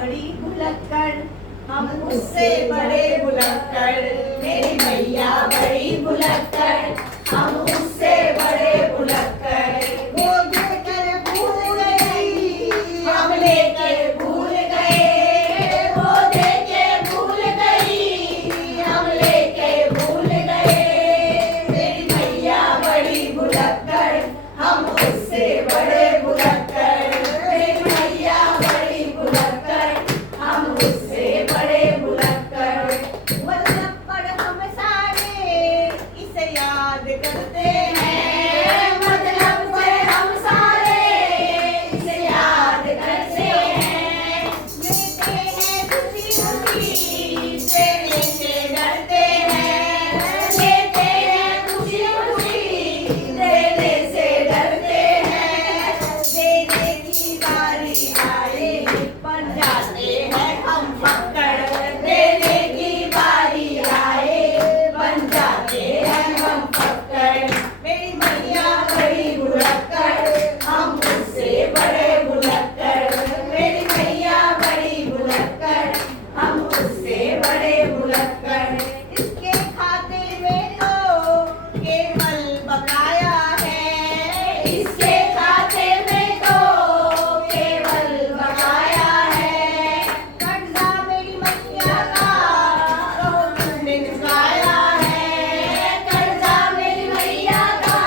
बड़ी भुलक्कड़, हम उससे बड़े भुलक्कड़। मेरी मैया बड़ी भुलक्कड़, हम उससे बड़े भुलक्कड़। वो देकर भूल गई, हम लेकर भूल गए। वो देके भूल गई, हम लेके भूल गए। मेरी मैया बड़ी भुलक्कड़, हम उससे बड़े भुलक्कड़। मेरी मैया बड़ी भुलक्कड़, हम उससे बड़े भुलक्कड़। मतलब पर हम सारे इसे याद करते हैं, मतलब से हम सारे इसे याद करते हैं। लेते हैं खुशी खुशी, देने से डरते हैं। लेते हैं खुशी खुशी, देने से डरते हैं। देने की बारी आए, बन जाते हैं हम फक्कड़। देने की बारी आए, बन जाते हैं हम फक्कड़। मेरी मैया बड़ी भुलक्कड़, हम उससे बड़े भुलक्कड़। मेरी मैया बड़ी भुलक्कड़, हम उससे बड़े भुलक्कड़। इसके खाते में तो केवल बकाया है, इसके खाते में तो केवल बकाया है। कर्जा मेरी मैया का तो किसने चुकाया है। कर्जा मेरी मैया का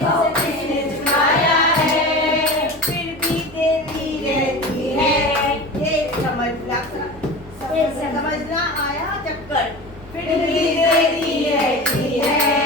तो किसने चुकाया है। फिर भी देती रहती है, ये समझना आया चक्कर। फिर भी देती रहती है,